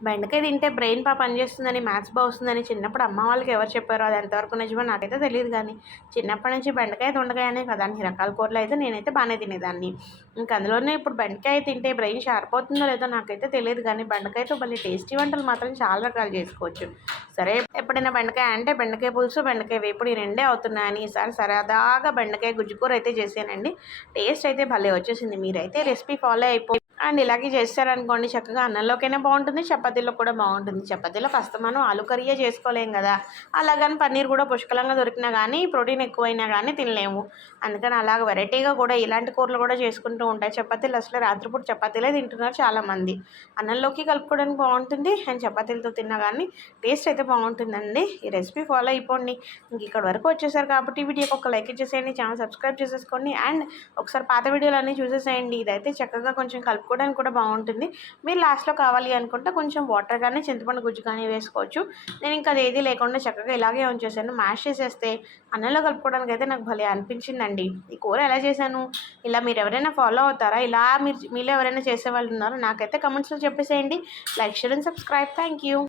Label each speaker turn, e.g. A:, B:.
A: బెండకాయ తింటే బ్రెయిన్ పా పనిచేస్తుందని మ్యాథ్స్ బాగా వస్తుందని చిన్నప్పుడు అమ్మ వాళ్ళకి ఎవరు చెప్పారో? అది ఎంతవరకు నిజమో నాకైతే తెలియదు కానీ చిన్నప్పటి నుంచి బెండకాయ దొండకాయ అనే కదా అన్ని రకాల కూరలు అయితే నేనైతే బాగానే తినేదాన్ని. ఇంకా అందులోనే ఇప్పుడు బెండకాయ తింటే బ్రెయిన్ షార్ప్ అవుతుందో లేదో నాకైతే తెలియదు కానీ బెండకాయతో మళ్ళీ టేస్టీ వంటలు మాత్రం చాలా రకాలు చేసుకోవచ్చు. సరే ఎప్పుడైనా బెండకాయ అంటే బెండకాయ పులుసు బెండకాయ వేపుడు ఈ రెండే అవుతున్నాయని ఈసారి సరదాగా బెండకాయ గుజ్జుకూర అయితే చేశానండి. టేస్ట్ అయితే భలే వచ్చేసింది. మీరైతే రెసిపీ ఫాలో అయిపోయి అండ్ ఇలాగే చేస్తారనుకోండి చక్కగా అన్నంలోకైనా బాగుంటుంది చపాతీలో కూడా బాగుంటుంది. చపాతీలో కాస్త మనం ఆలు కర్రీయే చేసుకోలేం కదా. అలాగని పన్నీర్ కూడా పుష్కలంగా దొరికినా కానీ ప్రోటీన్ ఎక్కువైనా కానీ తినలేము. అందుకని అలాగ వెరైటీగా కూడా ఇలాంటి కూరలు కూడా చేసుకుంటూ ఉంటాయి. చపాతీలు అసలు రాత్రిపూట చపాతీలే తింటున్నారు చాలామంది. అన్నంలోకి కలుపుకోవడానికి బాగుంటుంది. అండ్ చపాతీలతో తిన్నా కానీ టేస్ట్ అయితే బాగుంటుందండి. ఈ రెసిపీ ఫాలో అయిపోండి. ఇంక ఇక్కడ వరకు వచ్చేసారు కాబట్టి వీడియోకి ఒక లైక్ ఇచ్చేసేయండి. ఛానల్ సబ్స్క్రైబ్ చేసేసుకోండి. అండ్ ఒకసారి పాత వీడియోలు అన్నీ చూసేసేయండి. ఇదైతే చక్కగా కొంచెం కలుపుకోవడానికి కూడా బాగుంటుంది. మీరు లాస్ట్లో కావాలి అనుకుంటే కొంచెం వాటర్ కానీ చింతపండు గుజ్జు కానీ వేసుకోవచ్చు. నేను ఇంకా అది ఏది లేకుండా చక్కగా ఇలాగే ఉంచేసాను. మ్యాష్ చేసేస్తే అన్నంలో కలుపుకోవడానికి అయితే నాకు భలే అనిపించిందండి. ఈ కూర ఎలా చేశాను? ఇలా మీరు ఎవరైనా ఫాలో అవుతారా? ఇలా మీరు మీలో ఎవరైనా చేసే వాళ్ళు ఉన్నారో? నాకైతే కమెంట్స్లో చెప్పేసేయండి. Like share and subscribe thank you